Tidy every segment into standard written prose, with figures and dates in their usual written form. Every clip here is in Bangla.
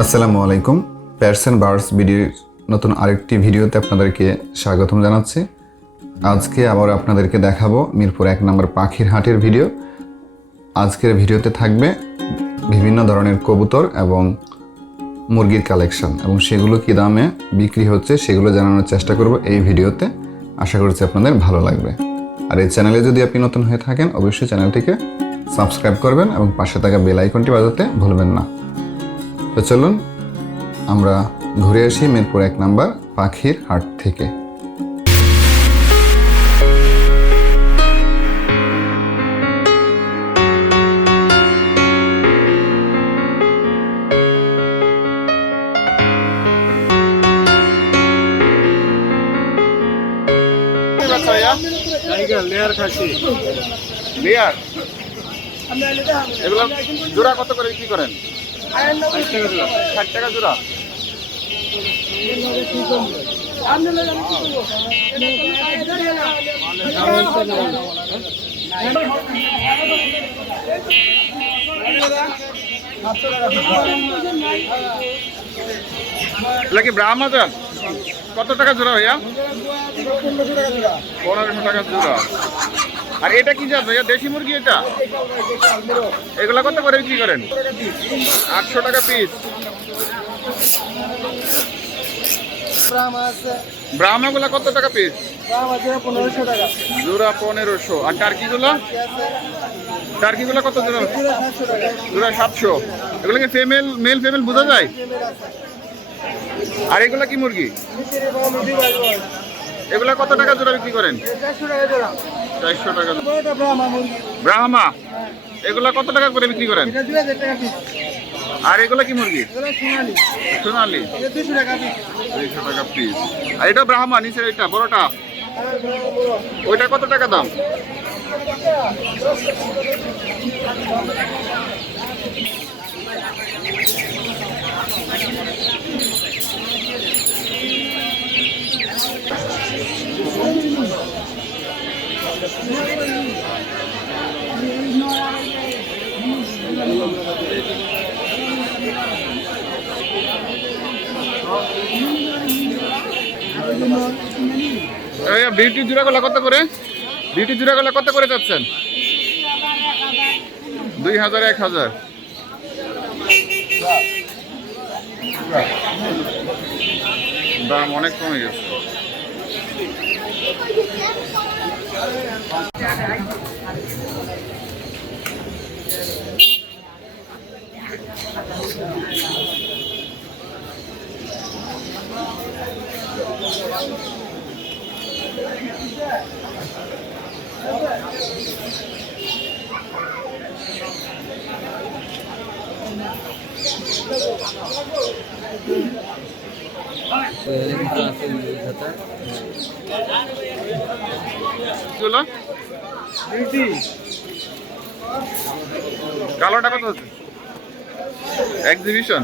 আসসালামু আলাইকুম। প্যাটস এন্ড বার্ডস ভিডিওর নতুন আরেকটি ভিডিওতে আপনাদেরকে স্বাগতম জানাচ্ছি। আজকে আবার আপনাদেরকে দেখাবো মিরপুর 1 নম্বর পাখির হাটের ভিডিও। আজকের ভিডিওতে থাকবে বিভিন্ন ধরনের কবুতর এবং মুরগির কালেকশন এবং সেগুলো কী দামে বিক্রি হচ্ছে সেগুলো জানানোর চেষ্টা করব এই ভিডিওতে। আশা করছি আপনাদের ভালো লাগবে। আর এই চ্যানেলে যদি আপনি নতুন হয়ে থাকেন অবশ্যই চ্যানেলটিকে সাবস্ক্রাইব করবেন এবং পাশে থাকা বেল আইকনটি বাজাতে ভুলবেন না। তো চলুন আমরা ঘুরে আসি মিরপুর 1 নম্বর পাখির হাট থেকে। এগুলো জোড়া কত করে বিক্রি করেন? 60 টাকা জোড়া। এটা কি ব্রাহ্মণ? কত টাকা জোড়া ভাইয়া? 1500 টাকা জোড়া। আর এটা কি জাত ভাইয়া? দেশি মুরগি এটা? এগুলা কত করে বিক্রি করেন? 800 টাকা পিস। ব্রাহ্মাগুলা কত টাকা পিস? জোড়া 1500। আর টার্কিগুলা? টার্কিগুলা কত জোড়া? জোড়া 700। এগুলো কি ফিমেল মেল ফিমেল বোঝা যায়? আর এগুলা কি মুরগি? এগুলা কত টাকা জোড়া বিক্রি করেন? 400 টাকা। ব্রাহ্মা এগুলা কত টাকা করে বিক্রি করেন? আর এগুলা কি মুরগি? সোনালি 200 টাকা পিস। আর এটা ব্রাহ্মা নিচের এটা বড়টা, ওইটা কত টাকা দাম? বিউটি জোড়াগুলা কত করে? বিউটি জোড়াগুলা কত করে যাচ্ছেন? 2000 1000। দাম অনেক কমে গেছে। কালোটা কত আছে? এক্সিবিশন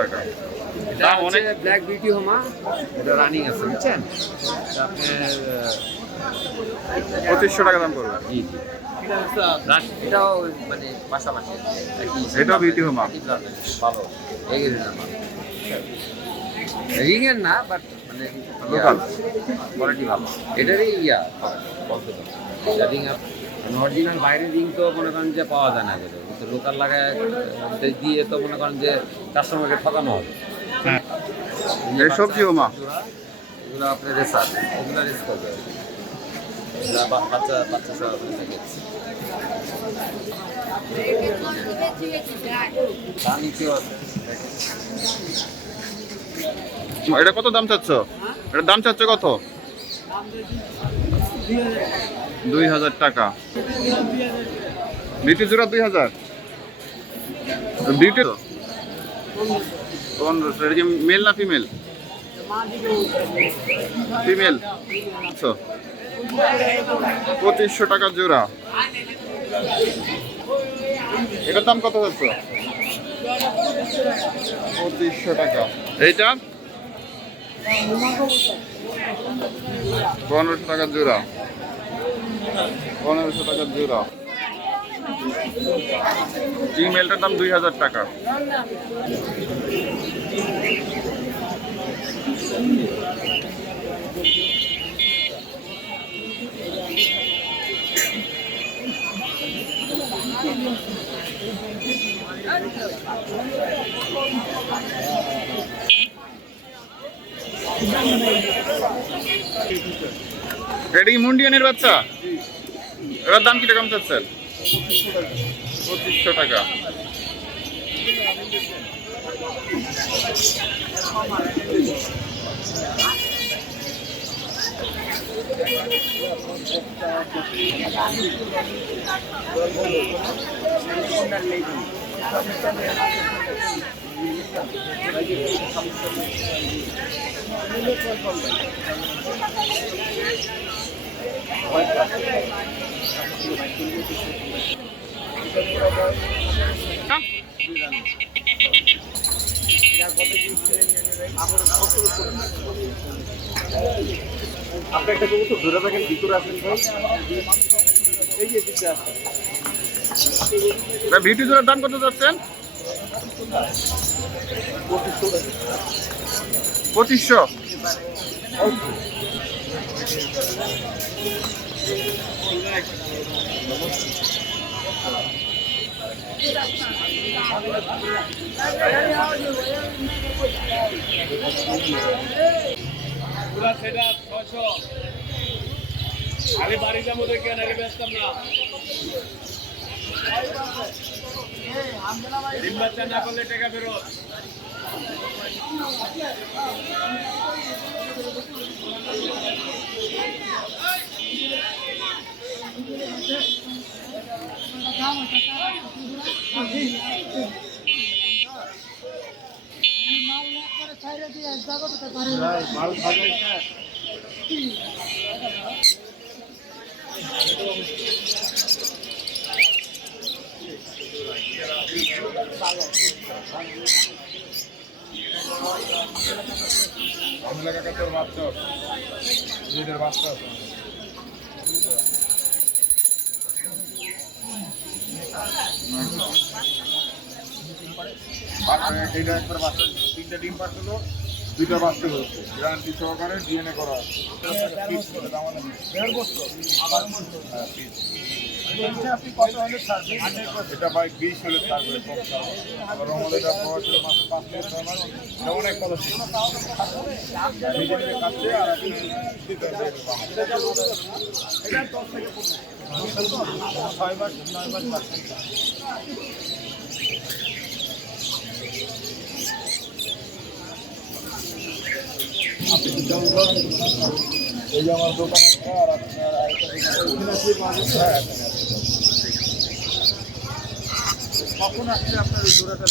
টাকা। দাম অনেক। ব্ল্যাক বিউটি হোমা এটা রানিং আছে বুঝছেন, আপনার 2500 টাকা দাম পড়বে। এটাও মানে পাশাপাশি এটাও বিউটি হোমা ভালো রিং এর না, বাট মানে লোকাল কোয়ালিটি ভালো। এটারই রিং অরিজিনাল বাইরের রিং তো মনে করেন যে পাওয়া যায় না, কিন্তু লোকাল লাগায় দিয়ে তো মনে করেন যে কাস্টমারকে ঠকানো হবে। হ্যাঁ, এই সবজি হোমা এগুলো আপনার রেসার, এগুলো রেস করবে বাচ্চা বাচ্চা সব এটা কত দাম চাচ্ছ? এটার দাম চাচ্ছ কত? 2000 টাকা। বিউটি জোড়া 2000। বিউটি 1500। এটা কি মেল না ফিমেল? ফিমেল। 2500 টাকা জোড়া। এটার দাম কত হচ্ছে? 2500 টাকা। এইটা 1500 টাকা জোড়া। 1500 টাকা জোড়া। জিমেলটার দাম 2000 টাকা। এটা কি মুন্ডিয়ানের বাচ্চা? এটার দাম কিরকম চাচ্ছেন? 2500 টাকা। আপনি একটা কবুতর ধরে রাখেন, ভিতরে আসেন ভাই। এই যে দিকটা আছে। ভিটি জোড়ার দাম কত যাচ্ছেন? 2500। সেটা 600। আরে বাড়িতে মধ্যে কেন আরে ব্যস্তাম না। ডিম বাচ্চা না করলে টাকা ফেরত। মাল ভালো তোর বাচ্চা নিজের বাচ্চা এইটা একবার বাচ্চা 3টা ডিম পারছিল, 2টা বাচ্চা হয়েছে। গ্যারান্টি সহকারে ডিএনএ করা আছে। আপনি কত হলে ছাড়বেন? এটা ভাই 20 হলে ছাড়বে। আবার রমলেটা পাওয়া ছিল মাত্র 5 থেকে 6 মাস। এটা অনেক কথা ছিল। নিজে নিজে কাটছে আর আপনি দিতে পারবেন। এটা 10 থেকে 6 মাস 9 মাস বাচ্চা। এই যে আমার দোকান আছে আর আপনার কখন আসলে আপনার ওই জোড়াটা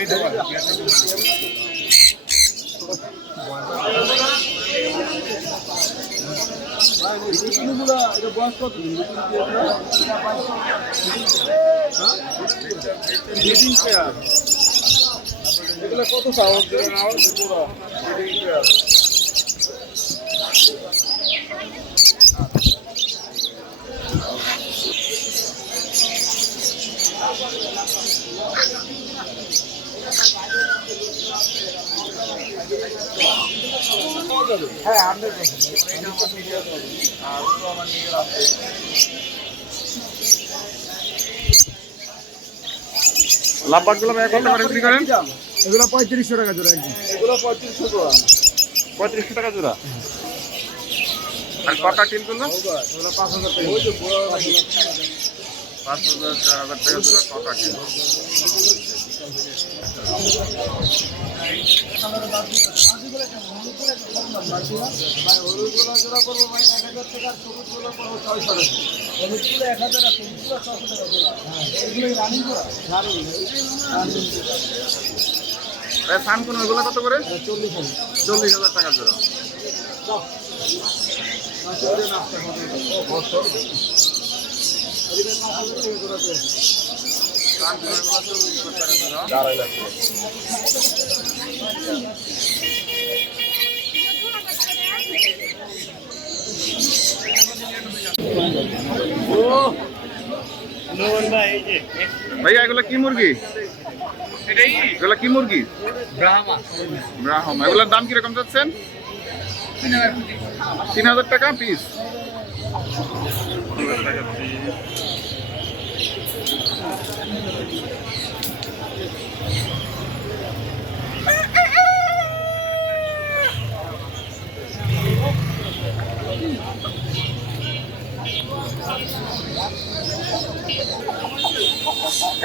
নিতে পারবেন। এটা বয়স কত? এগুলো কত সাহস দেবেন? হ্যাঁ 100%। এটা আমার নিজের আর আমার নিজের আছে। লাভবারগুলো ভাই কত করে বিক্রি করেন? এগুলো 3500 টাকা জোড়া একদম। এগুলো 3500 জোড়া। 3500 টাকা জোড়া। আর কটা টিলগুলো? এগুলো 5000 টাকা। ওই যে 5000 4000 টাকা জোড়া কটা টিল। সান কোন ওইগুলো কত করে? 40,000 টাকা জোড়া। ভাইয়া এগুলো কি মুরগি? এগুলো কি মুরগি? ব্রাহ্মা। এগুলোর দাম কিরকম যাচ্ছেন? 3,000 টাকা পিস।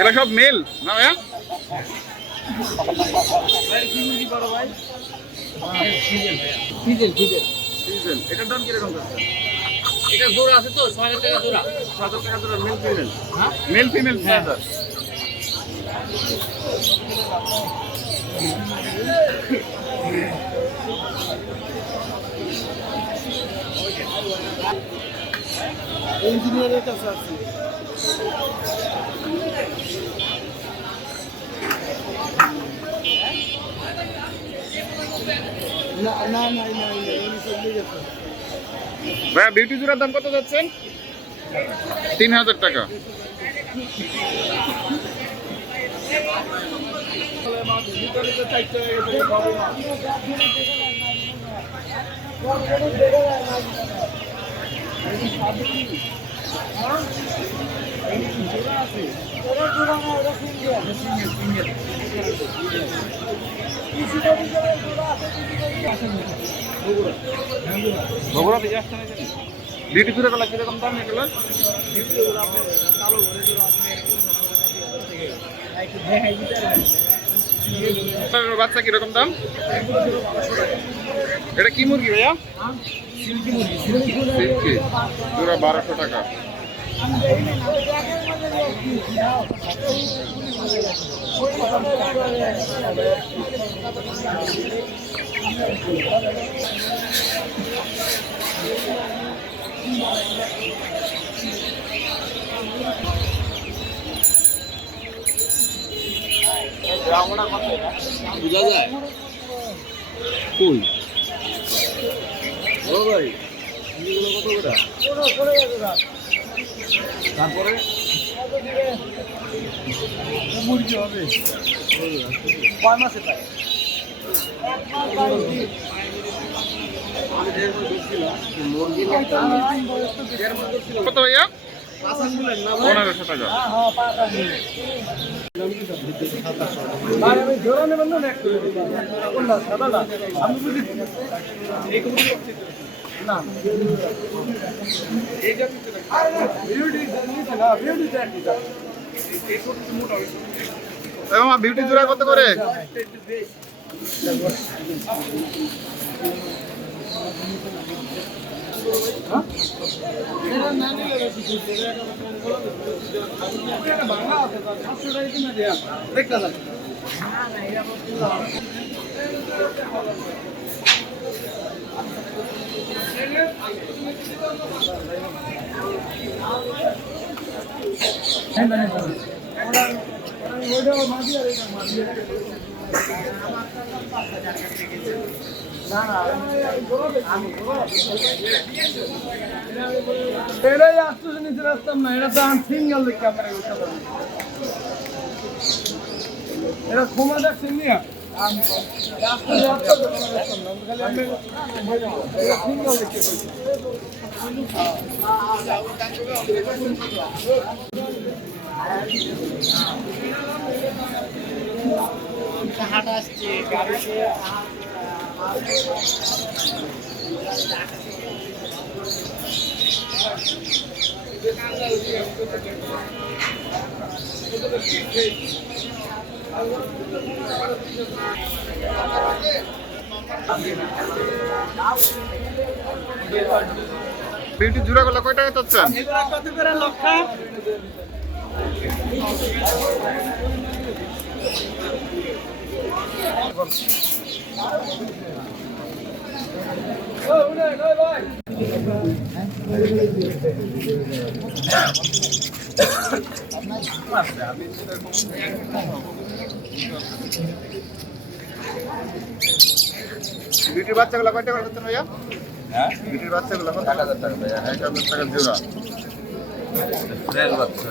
এরা সব মেল না ভাইয়া? এটার দাম কিরকম যাচ্ছে? এটা জোড়া আছে তো 6,000 টাকা জোড়া। 6,000 টাকা জোড়া মেল ফিমেল? Male female 6,000। ইঞ্জিনিয়ারের কাছে আছে। না না না না উনি চলে গেছে। ভাইয়া বিউটি জোড়ার দাম কত যাচ্ছেন? 3,000 টাকা। বিউটি জোড়াগুলো কিরকম দাম এগুলো? বাচ্চা কিরকম দাম? এটা কি মুরগি ভাইয়া? সিল্কি। জোড়া 1200 টাকা। বুঝা যায় কই ও ভাই এগুলো কত করে? তারপরে মুরগি হবে কয় মাসে পায়? কত ভাইয়া? 1500 টাকা। আমি জোড়া নেবেন না এক করে কোনটা সাদাটা? আমি বুঝি এই কবুতর না এই যে বিউটি নিচে না বিউটি দেখি এই ছোট মোটা এবং বিউটি জোড়া কত করে? এটা না নিলে বেশি এটা বাংলা আছে 700 টাকা কিনে দেয়া দেখতে যান। এটাই আসতে নিচে রাখতাম না, এটা তো সিঙ্গেল দেখে আমরা এটা ক্ষমা দেখছেন নিয়ে সিঙ্গেল দেখে হাট আসছে গাড়িতে বিউটি জোড়াগুলো কয় টাকা চাচ্ছেন? এগুলা কত করে লক্ষা? বিউটির বাচ্চাগুলো কয় টাকা চাচ্ছেন ভাইয়া? হ্যাঁ, বিউটির বাচ্চাগুলো কত? 1000 টাকা ভাইয়া। 1000 টাকা জোড়া। ফ্রেশ বাচ্চা।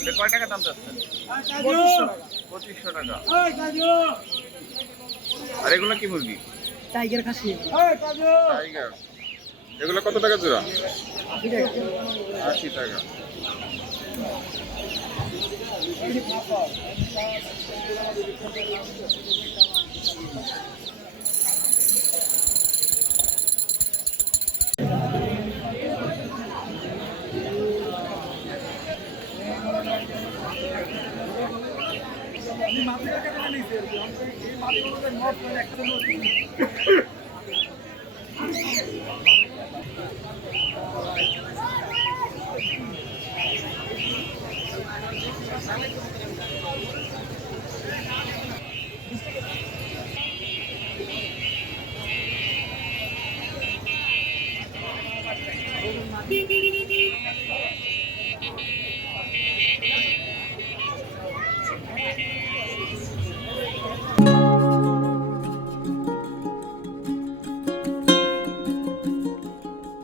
এটা কয় টাকা দাম চাচ্ছেন? 2500 টাকা। আর এগুলো কি মুরগি? টাইগার খাসি। টাইগার। এগুলো কত টাকা জোড়া? 80 টাকা।